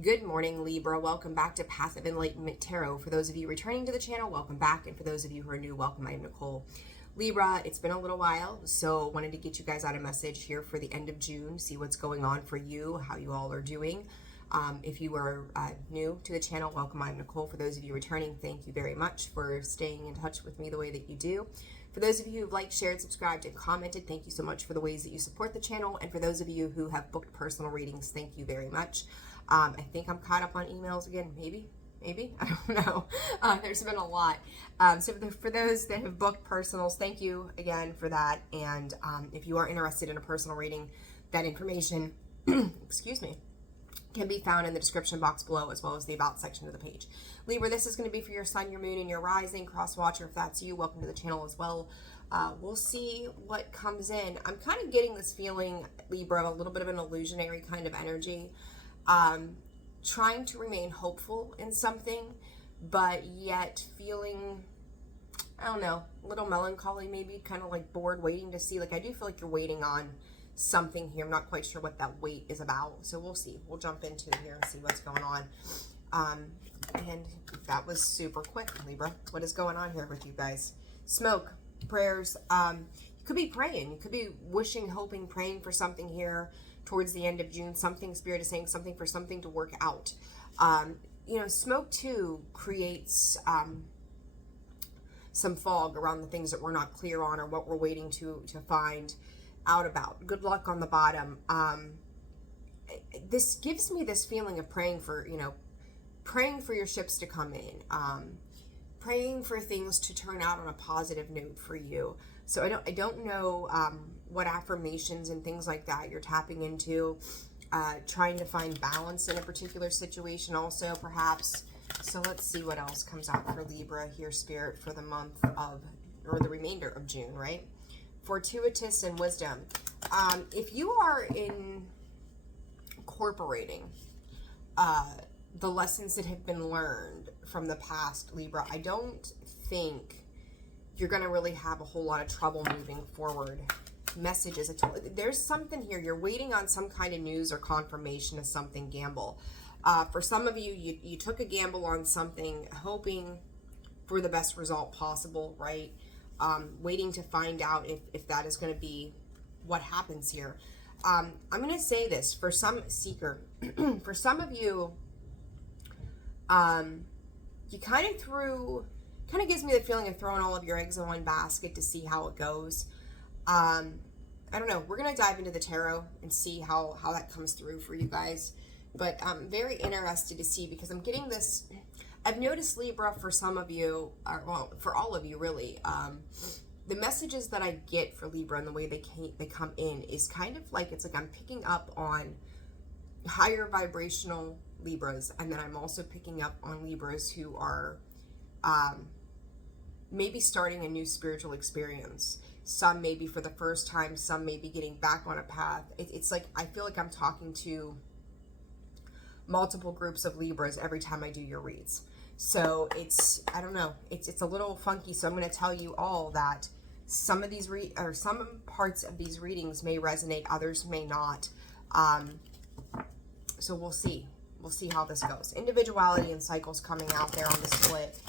Good morning, Libra. Welcome back to Path of Enlightenment Tarot. For those of you returning to the channel, welcome back. And for those of you who are new, welcome. I am Nicole. Libra, it's been a little while, so wanted to get you guys out a message here for the end of June, see what's going on for you, how you all are doing. If you are new to the channel, welcome. I'm Nicole. For those of you returning, thank you very much for staying in touch with me the way that you do. For those of you who've liked, shared, subscribed, and commented, thank you so much for the ways that you support the channel. And for those of you who have booked personal readings, thank you very much. I think I'm caught up on emails again, maybe, I don't know. There's been a lot. So for those that have booked personals, thank you again for that. And if you are interested in a personal reading, that information, excuse me, can be found in the description box below, as well as the about section of the page. Libra, this is going to be for your sun, your moon, and your rising. Cross watcher, if that's you, welcome to the channel as well. We'll see what comes in. I'm kind of getting this feeling, Libra, a little bit of an illusionary kind of energy. Trying to remain hopeful in something, but yet feeling, I don't know, a little melancholy, maybe kind of like bored, waiting to see. Like, I do feel like you're waiting on something here. I'm not quite sure what that wait is about, so we'll see. We'll jump into it here and see what's going on. And that was super quick, Libra. What is going on here with you guys? Smoke, prayers. You could be praying. You could be wishing, hoping, praying for something here towards the end of June. Something, Spirit is saying something for something to work out. You know, smoke too creates some fog around the things that we're not clear on or what we're waiting to find out about. Good luck on the bottom. This gives me this feeling of praying for, you know, praying for your ships to come in, praying for things to turn out on a positive note for you. So I don't know what affirmations and things like that you're tapping into, trying to find balance in a particular situation also, perhaps. So let's see what else comes out for Libra here, Spirit, for the month of, or the remainder of June, right? Fortuitous and wisdom. If you are incorporating the lessons that have been learned from the past, Libra, I don't think you're going to really have a whole lot of trouble moving forward. Messages. There's something here. You're waiting on some kind of news or confirmation of something. Gamble. For some of you, you took a gamble on something, hoping for the best result possible, right? Waiting to find out if that is going to be what happens here. I'm going to say this for some seeker. For some of you, you kind of gives me the feeling of throwing all of your eggs in one basket to see how it goes. I don't know. We're going to dive into the tarot and see how that comes through for you guys. But I'm very interested to see, because I'm getting this. I've noticed, Libra, for some of you, or well, for all of you really, the messages that I get for Libra and the way they come in is kind of like, it's like I'm picking up on higher vibrational Libras, and then I'm also picking up on Libras who are maybe starting a new spiritual experience. Some maybe for the first time, some maybe getting back on a path. It's like, I feel like I'm talking to multiple groups of Libras every time I do your reads. So it's, I don't know, it's a little funky. So I'm going to tell you all that some of these some parts of these readings may resonate, others may not. So we'll see. We'll see how this goes. Individuality and cycles coming out there on the split.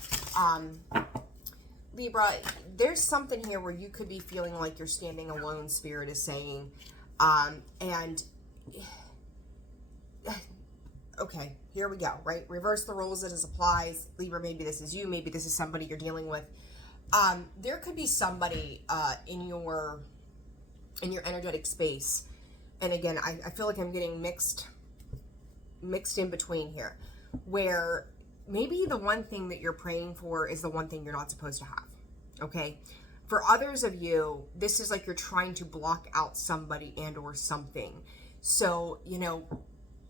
Libra, there's something here where you could be feeling like you're standing alone, Spirit is saying. And okay, here we go, right? Reverse the roles as it applies. Libra, maybe this is you, maybe this is somebody you're dealing with. There could be somebody in your energetic space. And again, I feel like I'm getting mixed in between here, where maybe the one thing that you're praying for is the one thing you're not supposed to have, okay? For others of you, this is like you're trying to block out somebody and or something. So, you know,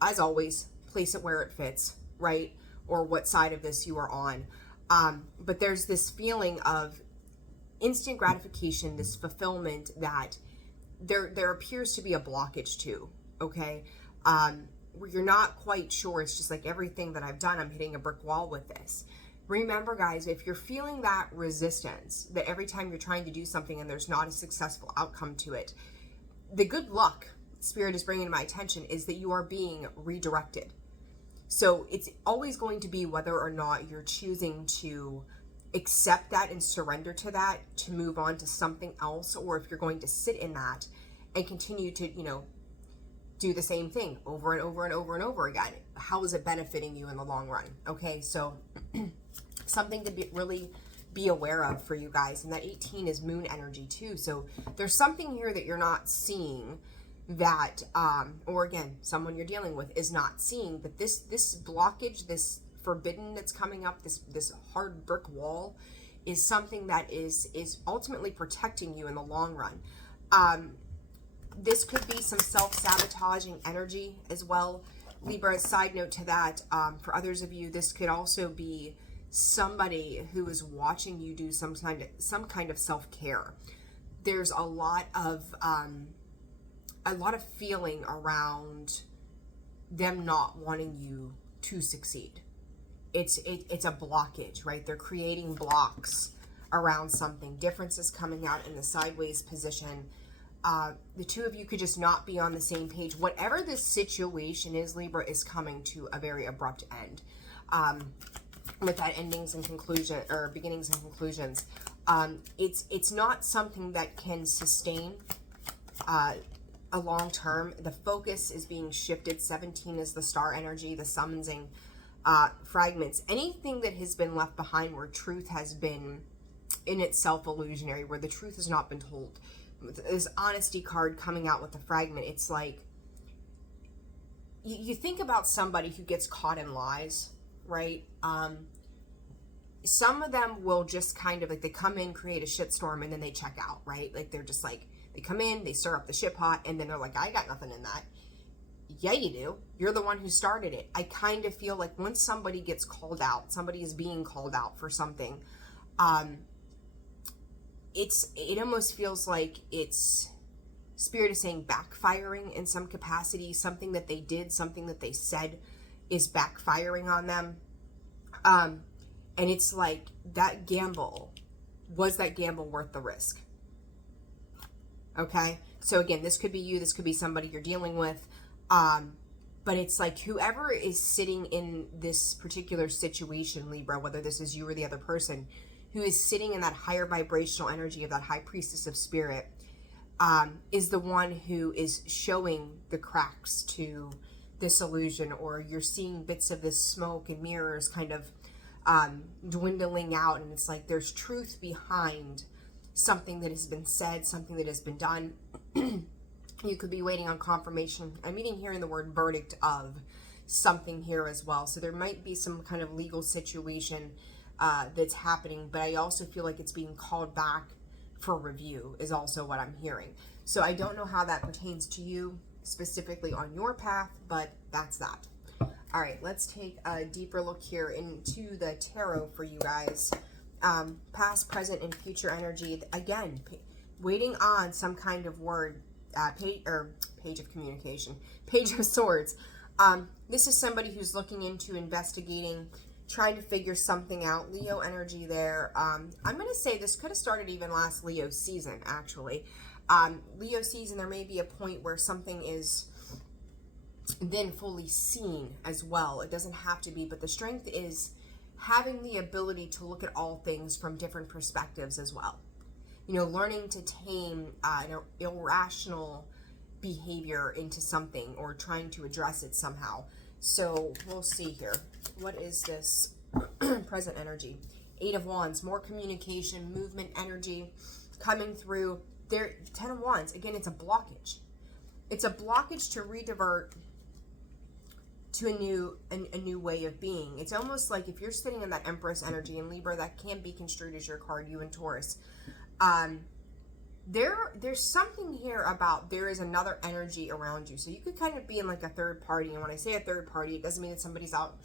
as always, place it where it fits, right? Or what side of this you are on. But there's this feeling of instant gratification, this fulfillment that there appears to be a blockage to, okay? Where you're not quite sure. It's just like, everything that I've done, I'm hitting a brick wall with this. Remember, guys, if you're feeling that resistance, that every time you're trying to do something and there's not a successful outcome to it, the good luck Spirit is bringing to my attention is that you are being redirected. So it's always going to be whether or not you're choosing to accept that and surrender to that to move on to something else, or if you're going to sit in that and continue to, do the same thing over and over and over and over again. How is it benefiting you in the long run? Okay, so something to really be aware of for you guys. And that 18 is moon energy too. So there's something here that you're not seeing that, or again, someone you're dealing with is not seeing that this blockage, this forbidden that's coming up, this hard brick wall is something that is ultimately protecting you in the long run. This could be some self-sabotaging energy as well. Libra, side note to that, for others of you, this could also be somebody who is watching you do some kind of self-care. There's a lot of feeling around them not wanting you to succeed. It's a blockage, right? They're creating blocks around something. Differences coming out in the sideways position. The two of you could just not be on the same page. Whatever this situation is, Libra, is coming to a very abrupt end. With that endings and conclusion, or beginnings and conclusions. It's not something that can sustain a long term. The focus is being shifted. 17 is the star energy, the summoning fragments. Anything that has been left behind where truth has been in itself illusionary, where the truth has not been told. This honesty card coming out with the fragment, it's like you think about somebody who gets caught in lies, right? Some of them will just kind of like, they come in, create a shitstorm, and then they check out, right? Like they're just like, they come in, they stir up the shit pot, and then they're like, I got nothing in that. Yeah, you do. You're the one who started it. I kind of feel like once somebody gets called out, somebody is being called out for something, it almost feels like it's, Spirit is saying, backfiring in some capacity. Something that they did, something that they said is backfiring on them. And it's like, that gamble, was that gamble worth the risk? Okay, so again, this could be you, this could be somebody you're dealing with, but it's like whoever is sitting in this particular situation, Libra, whether this is you or the other person, who is sitting in that higher vibrational energy of that high priestess of spirit, is the one who is showing the cracks to this illusion, or you're seeing bits of this smoke and mirrors kind of dwindling out, and it's like there's truth behind something that has been said, something that has been done. You could be waiting on confirmation. I'm even hearing the word verdict of something here as well. So there might be some kind of legal situation that's happening, but I also feel like it's being called back for review is also what I'm hearing. So I don't know how that pertains to you specifically on your path, but that's that. All right, let's take a deeper look here into the tarot for you guys. Past, present, and future energy. Again, waiting on some kind of word, page of communication, Page of Swords. This is somebody who's looking into investigating, trying to figure something out. Leo energy there. I'm going to say this could have started even last Leo season, actually. Leo season, there may be a point where something is then fully seen as well. It doesn't have to be, but the strength is having the ability to look at all things from different perspectives as well. You know, learning to tame an irrational behavior into something, or trying to address it somehow. So we'll see here. What is this present energy? 8 of Wands, more communication, movement energy coming through. There, 10 of Wands, again, it's a blockage. It's a blockage to redivert to a new way of being. It's almost like if you're sitting in that Empress energy, in Libra, that can be construed as your card, you and Taurus. There's something here about there is another energy around you. So you could kind of be in like a third party. And when I say a third party, it doesn't mean that somebody's out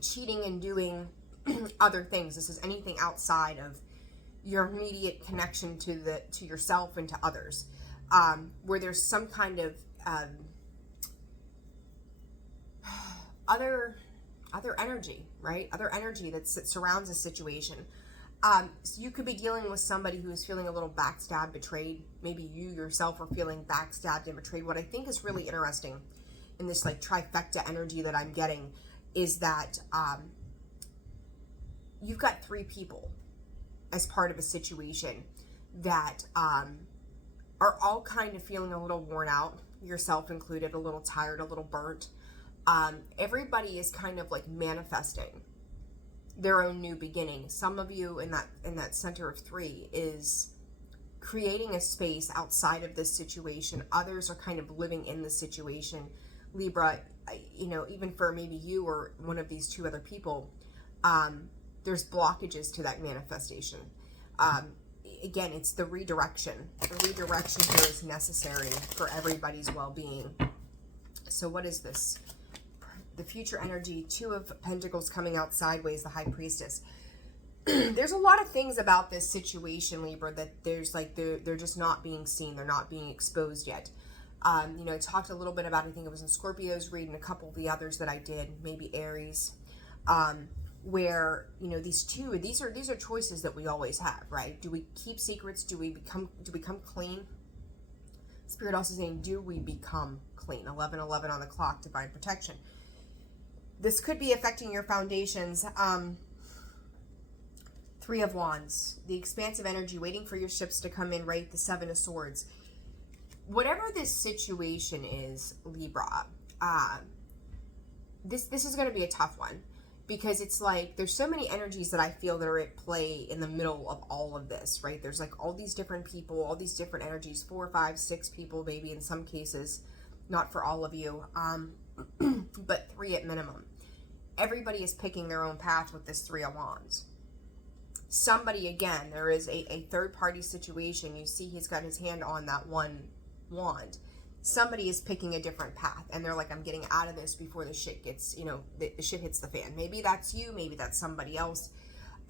cheating and doing other things. This is anything outside of your immediate connection to yourself and to others, where there's some kind of other energy, right? Other energy that surrounds a situation. So you could be dealing with somebody who is feeling a little backstabbed, betrayed. Maybe you yourself are feeling backstabbed and betrayed. What I think is really interesting and this like trifecta energy that I'm getting is that you've got 3 people as part of a situation that are all kind of feeling a little worn out, yourself included, a little tired, a little burnt. Everybody is kind of like manifesting their own new beginning. Some of you in that center of 3 is creating a space outside of this situation. Others are kind of living in the situation. Libra, you know, even for maybe you or one of these 2 other people, there's blockages to that manifestation. Again, it's the redirection. The redirection here is necessary for everybody's well-being. So what is this? The future energy, 2 of Pentacles coming out sideways, the High Priestess. There's a lot of things about this situation, Libra, that there's like they're just not being seen. They're not being exposed yet. You know, I talked a little bit about, I think it was in Scorpio's read and a couple of the others that I did, maybe Aries, where, you know, these are choices that we always have, right? Do we keep secrets? Do we become clean? Spirit also saying, do we become clean? 11:11 on the clock, divine protection. This could be affecting your foundations. 3 of Wands, the expansive energy, waiting for your ships to come in, right? The 7 of Swords. Whatever this situation is, Libra, this is going to be a tough one, because it's like there's so many energies that I feel that are at play in the middle of all of this, right? There's like all these different people, all these different energies, 4, 5, 6 people, maybe in some cases, not for all of you, but 3 at minimum. Everybody is picking their own path with this 3 of Wands. Somebody, again, there is a third-party situation. You see he's got his hand on that one wand. Somebody is picking a different path, and they're like, I'm getting out of this before the shit gets, you know, the shit hits the fan. Maybe that's you, maybe that's somebody else.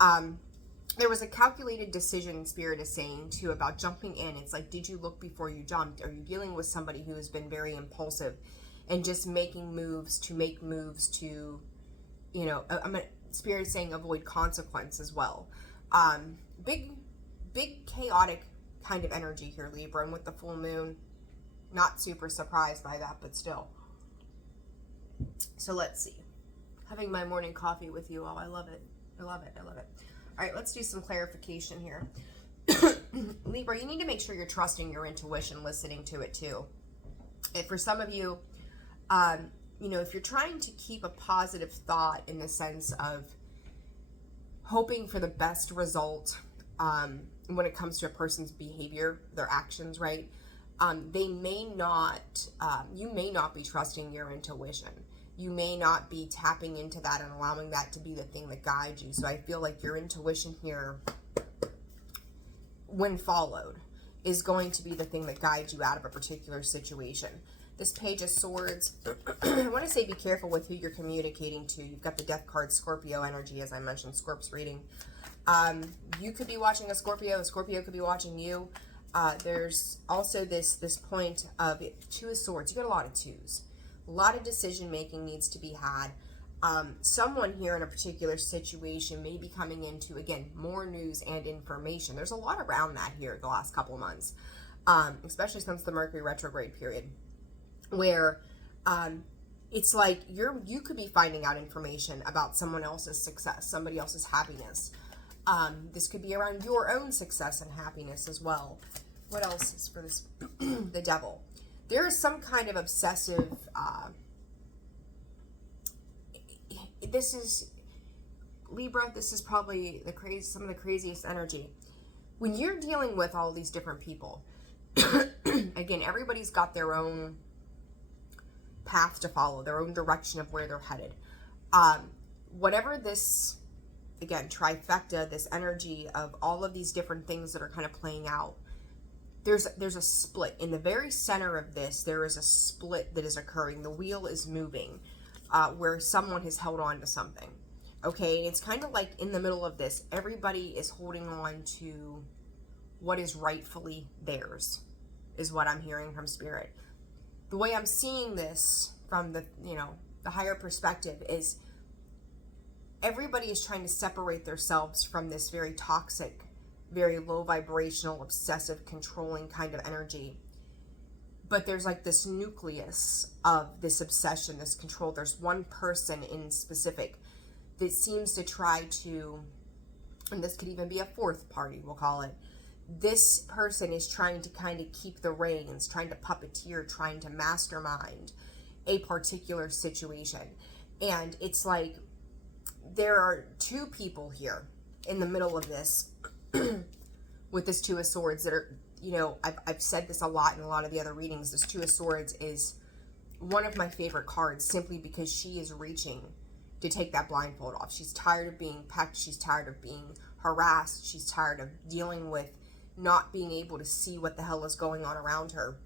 There was a calculated decision, Spirit is saying, too, about jumping in. It's like, did you look before you jumped? Are you dealing with somebody who has been very impulsive and just making moves to make moves to, you know, Spirit is saying avoid consequence as well. Big chaotic kind of energy here, Libra, and with the full moon, not super surprised by that, but still. So let's see. Having my morning coffee with you all. I love it. I love it. I love it. All right, let's do some clarification here. Libra, you need to make sure you're trusting your intuition, listening to it too. And for some of you, you know, if you're trying to keep a positive thought in the sense of hoping for the best result when it comes to a person's behavior, their actions, right? They may not, you may not be trusting your intuition. You may not be tapping into that and allowing that to be the thing that guides you. So I feel like your intuition here, when followed, is going to be the thing that guides you out of a particular situation. This Page of Swords, I want to say be careful with who you're communicating to. You've got the Death card, Scorpio energy, as I mentioned, Scorp's reading. You could be watching a Scorpio could be watching you. There's also this point of 2 of Swords. You got a lot of 2s. A lot of decision making needs to be had. Someone here in a particular situation may be coming into, again, more news and information. There's a lot around that here the last couple months, especially since the Mercury retrograde period, where it's like you could be finding out information about someone else's success, somebody else's happiness. This could be around your own success and happiness as well. What else is for this? The Devil. There is some kind of obsessive, this is, Libra, this is probably some of the craziest energy. When you're dealing with all these different people, again, everybody's got their own path to follow, their own direction of where they're headed. Whatever this, again, trifecta, this energy of all of these different things that are kind of playing out, there's a split. In the very center of this, there is a split that is occurring. The wheel is moving, where someone has held on to something. Okay, and it's kind of like in the middle of this, everybody is holding on to what is rightfully theirs, is what I'm hearing from Spirit. The way I'm seeing this from the, you know, the higher perspective is everybody is trying to separate themselves from this very toxic, very low vibrational, obsessive, controlling kind of energy. but there's like this nucleus of this obsession, this control. There's one person in specific that seems to try to, and this could even be a fourth party, we'll call it. This person is trying to kind of keep the reins, trying to puppeteer, trying to mastermind a particular situation. And it's like there are two people here in the middle of this with this Two of Swords that are, you know, I've said this a lot in a lot of the other readings. This Two of Swords is one of my favorite cards simply because she is reaching to take that blindfold off. She's tired of being pecked. She's tired of being harassed. She's tired of dealing with not being able to see what the hell is going on around her.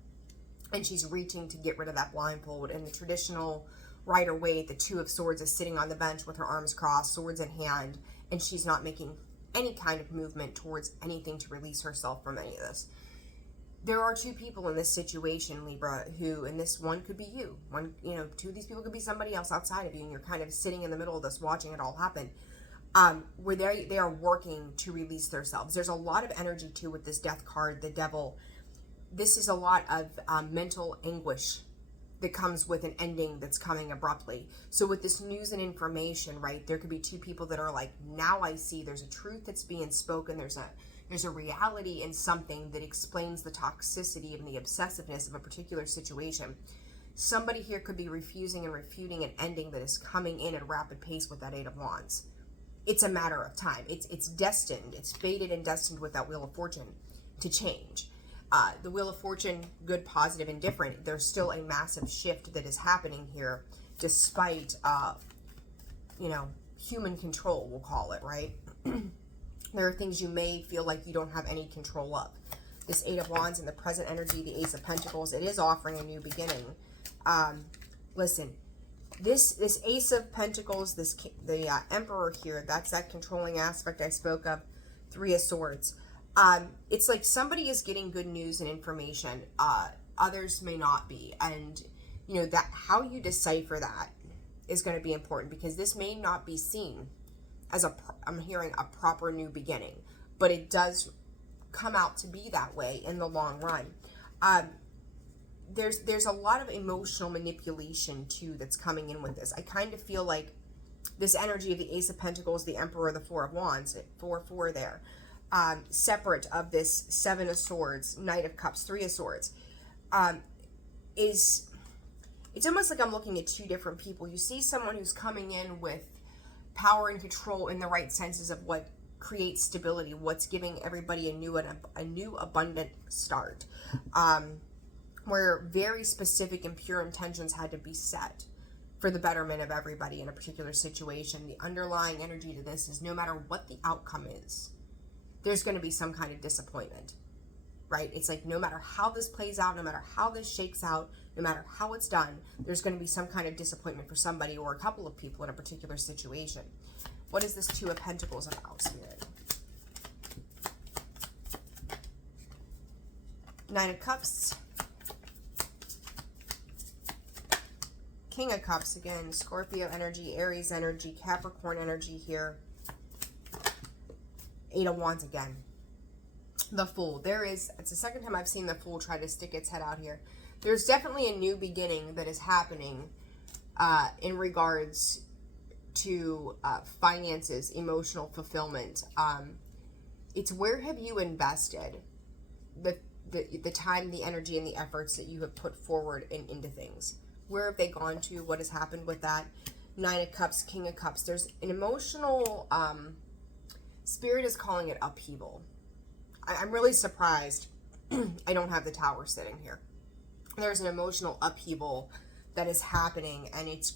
And she's reaching to get rid of that blindfold. In the traditional Rider Waite, the Two of Swords is sitting on the bench with her arms crossed, swords in hand, and she's not making any kind of movement towards anything to release herself from any of this. There are two people in this situation, Libra, who, and this one could be you. One, you know, two of these people could be somebody else outside of you, and you're kind of sitting in the middle of this, watching it all happen. Where they are working to release themselves. There's a lot of energy too with this Death card, the Devil. This is a lot of mental anguish that comes with an ending that's coming abruptly. So with this news and information, right, there could be two people that are like, now I see there's a truth that's being spoken. There's a reality in something that explains the toxicity and the obsessiveness of a particular situation. Somebody here could be refusing and refuting an ending that is coming in at a rapid pace with that Eight of Wands. It's a matter of time. It's destined. It's fated and destined with that Wheel of Fortune to change. The Wheel of Fortune, good, positive, indifferent. There's still a massive shift that is happening here, despite, you know, human control, we'll call it, right? There are things you may feel like you don't have any control of. This Eight of Wands and the present energy, the Ace of Pentacles, it is offering a new beginning. Listen, this Ace of Pentacles, the Emperor here, that's that controlling aspect I spoke of. Three of Swords. It's like somebody is getting good news and information. Others may not be. And, you know, that how you decipher that is going to be important, because this may not be seen as I'm hearing a proper new beginning, but it does come out to be that way in the long run. There's a lot of emotional manipulation too that's coming in with this. I kind of feel like this energy of the Ace of Pentacles, the Emperor, the Four of Wands, 4-4 there, separate of this Seven of Swords, Knight of Cups, Three of Swords, it's almost like I'm looking at two different people. You see someone who's coming in with power and control in the right senses of what creates stability, what's giving everybody a new abundant start, where very specific and pure intentions had to be set for the betterment of everybody in a particular situation. The underlying energy to this is no matter what the outcome is, there's going to be some kind of disappointment, right? It's like no matter how this plays out, no matter how this shakes out, no matter how it's done, there's going to be some kind of disappointment for somebody or a couple of people in a particular situation. What is this Two of Pentacles about, Spirit? Nine of Cups. King of Cups again. Scorpio energy, Aries energy, Capricorn energy here. Eight of Wands again. The Fool. It's the second time I've seen the Fool try to stick its head out here. There's definitely a new beginning that is happening in regards to finances, emotional fulfillment. It's where have you invested the time, the energy, and the efforts that you have put forward into things? Where have they gone to? What has happened with that? Nine of Cups, King of Cups. There's an emotional, Spirit is calling it upheaval. I'm really surprised I don't have the Tower sitting here. There's an emotional upheaval that is happening, and it's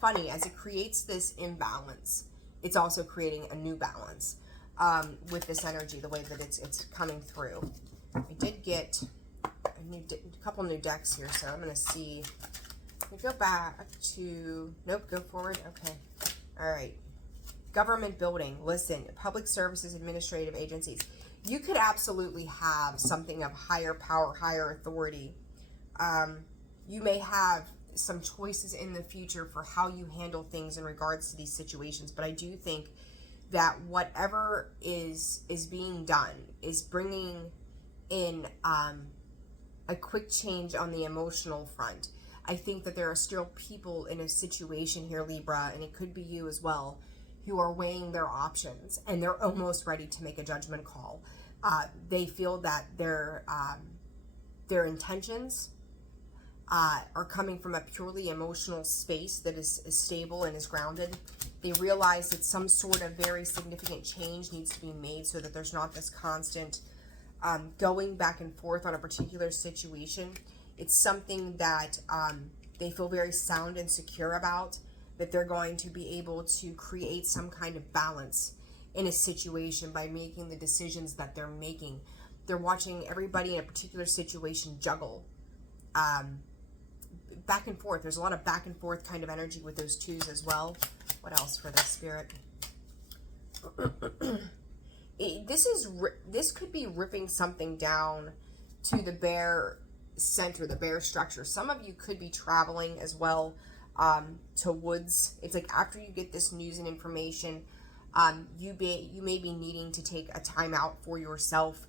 funny, as it creates this imbalance, it's also creating a new balance with this energy, the way that it's coming through. I did get a couple new decks here, so I'm going to see. Let me go back to, nope, go forward. Okay. All right. Government building. Listen, public services, administrative agencies. You could absolutely have something of higher power, higher authority. You may have some choices in the future for how you handle things in regards to these situations, but I do think that whatever is being done is bringing in a a quick change on the emotional front. I think that there are still people in a situation here, Libra, and it could be you as well, who are weighing their options and they're almost ready to make a judgment call. They feel that their intentions are coming from a purely emotional space that is stable and is grounded. They realize that some sort of very significant change needs to be made so that there's not this constant going back and forth on a particular situation. It's something that they feel very sound and secure about, that they're going to be able to create some kind of balance in a situation by making the decisions that they're making. They're watching everybody in a particular situation juggle back and forth. There's a lot of back and forth kind of energy with those twos as well. What else for this spirit? This could be ripping something down to the bare center, the bare structure. Some of you could be traveling as well to woods. It's like after you get this news and information, you may be needing to take a time out for yourself,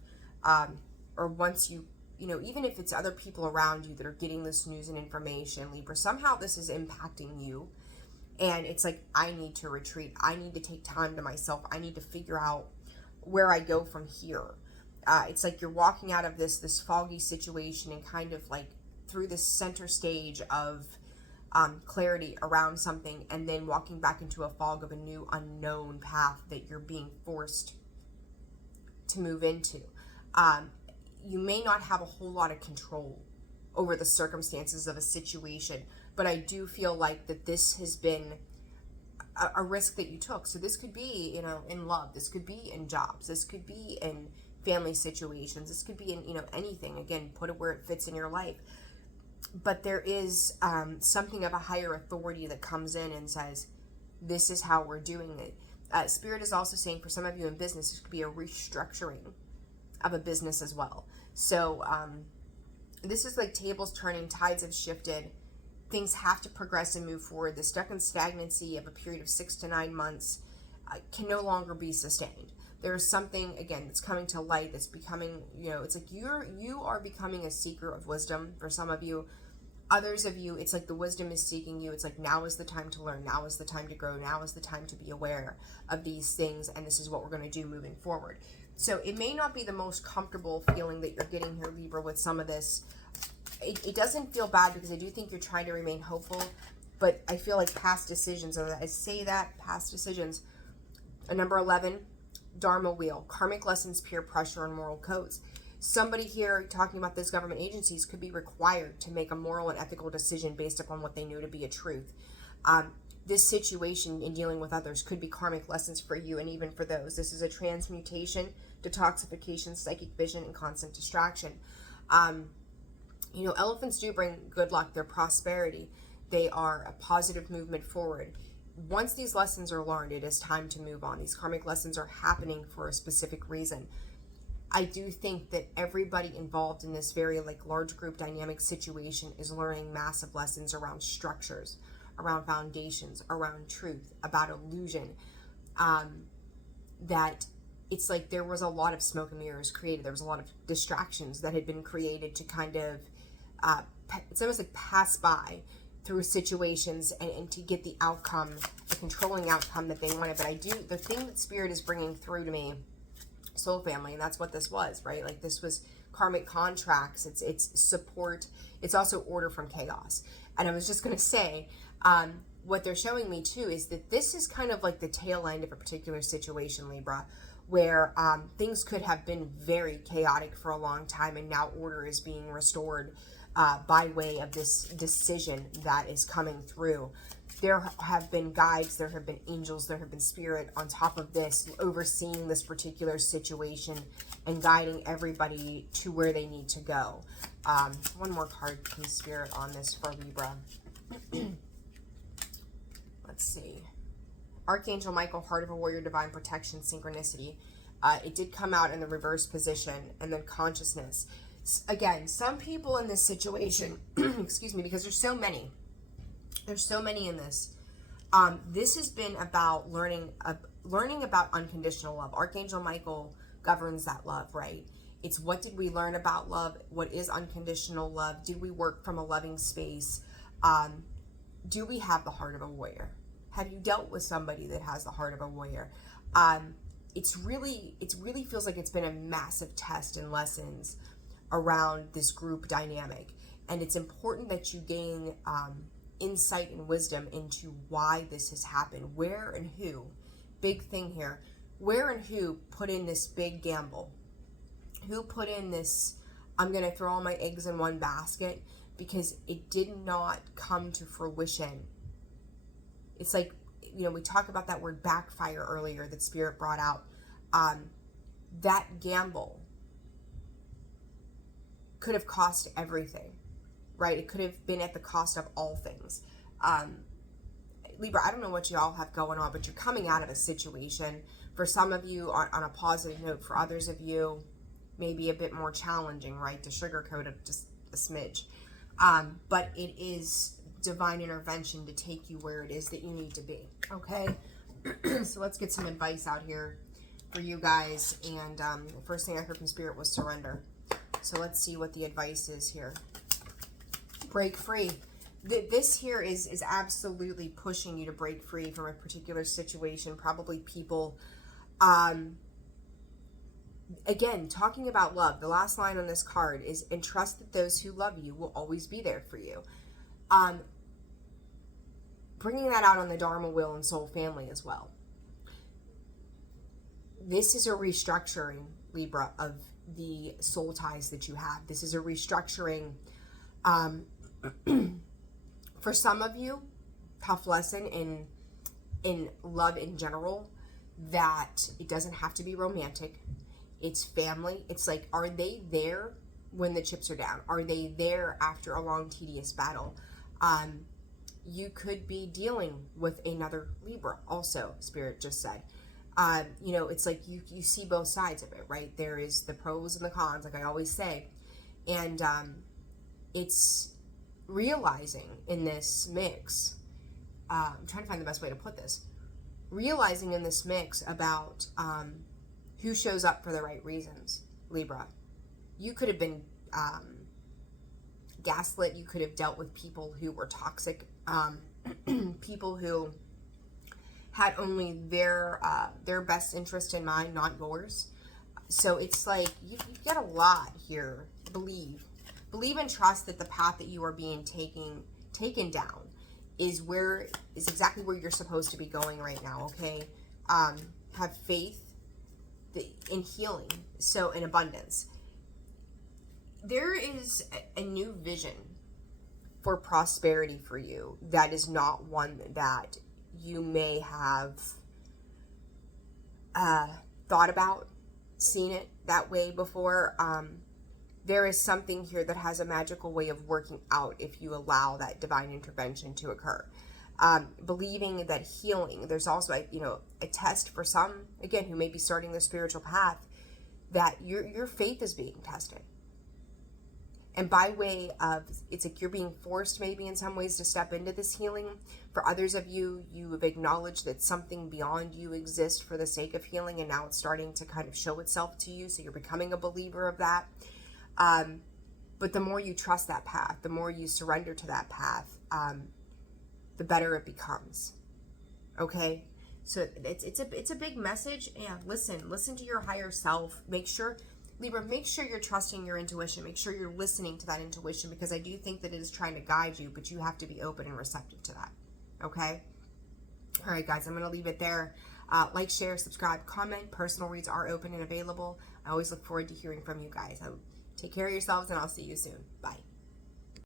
or once you know, even if it's other people around you that are getting this news and information, Libra, somehow this is impacting you. And it's like, I need to retreat. I need to take time to myself. I need to figure out where I go from here. It's like you're walking out of this foggy situation and kind of like through this center stage of clarity around something, and then walking back into a fog of a new unknown path that you're being forced to move into. You may not have a whole lot of control over the circumstances of a situation, but I do feel like that this has been a risk that you took. So this could be, you know, in love. This could be in jobs. This could be in family situations. This could be in, you know, anything. Again, put it where it fits in your life. But there is something of a higher authority that comes in and says, this is how we're doing it. Spirit is also saying for some of you in business, this could be a restructuring of a business as well. So this is like tables turning, tides have shifted. Things have to progress and move forward. The stuck in stagnancy of a period of 6 to 9 months can no longer be sustained. There is something, again, that's coming to light, that's becoming, you know, it's like you are becoming a seeker of wisdom for some of you. Others of you, it's like the wisdom is seeking you. It's like, now is the time to learn. Now is the time to grow. Now is the time to be aware of these things. And this is what we're going to do moving forward. So it may not be the most comfortable feeling that you're getting here, Libra, with some of this. It doesn't feel bad because I do think you're trying to remain hopeful. But I feel like past decisions, and I say that, past decisions. Number 11, Dharma wheel, karmic lessons, peer pressure, and moral codes. Somebody here talking about these government agencies could be required to make a moral and ethical decision based upon what they know to be a truth. This situation in dealing with others could be karmic lessons for you and even for those. This is a transmutation, detoxification, psychic vision, and constant distraction. You know, elephants do bring good luck. They're prosperity. They are a positive movement forward. Once these lessons are learned, it is time to move on. These karmic lessons are happening for a specific reason. I do think that everybody involved in this very like large group dynamic situation is learning massive lessons around structures, around foundations, around truth, about illusion. That it's like there was a lot of smoke and mirrors created. There was a lot of distractions that had been created to kind of, it's almost like pass by through situations and to get the outcome, the controlling outcome that they wanted. But the thing that Spirit is bringing through to me, soul family, and that's what this was, right? Like this was karmic contracts. It's support. It's also order from chaos. And I was just going to say, what they're showing me too is that this is kind of like the tail end of a particular situation, Libra, where things could have been very chaotic for a long time, and now order is being restored by way of this decision that is coming through. There have been guides, there have been angels, there have been spirit on top of this, overseeing this particular situation and guiding everybody to where they need to go. One more card from Spirit on this for Libra. Let's see. Archangel Michael, Heart of a Warrior, Divine Protection, Synchronicity. It did come out in the reverse position, and then Consciousness. Again, some people in this situation, excuse me, because there's so many in this. This has been about learning about unconditional love. Archangel Michael governs that love, right? It's what did we learn about love? What is unconditional love? Did we work from a loving space? Do we have the heart of a warrior? Have you dealt with somebody that has the heart of a warrior? It really feels like it's been a massive test and lessons around this group dynamic. And it's important that you gain insight and wisdom into why this has happened. Where and who, big thing here, where and who put in this big gamble? Who put in this, I'm going to throw all my eggs in one basket, because it did not come to fruition. It's like, you know, we talked about that word backfire earlier that Spirit brought out. That gamble could have cost everything, right? It could have been at the cost of all things. Libra, I don't know what y'all have going on, but you're coming out of a situation. For some of you on a positive note, for others of you, maybe a bit more challenging, right? To sugarcoat it just a smidge. But it is divine intervention to take you where it is that you need to be, okay? So let's get some advice out here for you guys. And the first thing I heard from Spirit was surrender. So let's see what the advice is here. Break free. This here is absolutely pushing you to break free from a particular situation, probably people. Again, talking about love, the last line on this card is, and trust that those who love you will always be there for you. Bringing that out on the Dharma Wheel and Soul Family as well. This is a restructuring, Libra, of the soul ties that you have. This is a restructuring. For some of you, tough lesson in love in general, that it doesn't have to be romantic. It's family. It's like, are they there when the chips are down? Are they there after a long, tedious battle? You could be dealing with another Libra also, Spirit just said. You know, it's like you see both sides of it, right? There is the pros and the cons, like I always say. And it's realizing in this mix, I'm trying to find the best way to put this, realizing in this mix about who shows up for the right reasons, Libra. You could have been gaslit. You could have dealt with people who were toxic, people who had only their best interest in mind, not yours. So it's like you get a lot here. Believe and trust that the path that you are being taken down is exactly where you're supposed to be going right now. Okay, have faith in healing, so in abundance. There is a new vision for prosperity for you that is not one that you may have thought about, seen it that way before. There is something here that has a magical way of working out if you allow that divine intervention to occur. Believing that healing, there's also a test for some, again, who may be starting their spiritual path, that your faith is being tested. And by way of, it's like you're being forced maybe in some ways to step into this healing. For others of you, you have acknowledged that something beyond you exists for the sake of healing, and now it's starting to kind of show itself to you, so you're becoming a believer of that. But the more you trust that path, the more you surrender to that path, the better it becomes. Okay? So it's a big message, and listen to your higher self. Make sure, Libra, make sure you're trusting your intuition. Make sure you're listening to that intuition, because I do think that it is trying to guide you, but you have to be open and receptive to that. Okay? All right, guys, I'm going to leave it there. Like, share, subscribe, comment. Personal reads are open and available. I always look forward to hearing from you guys. Take care of yourselves, and I'll see you soon. Bye.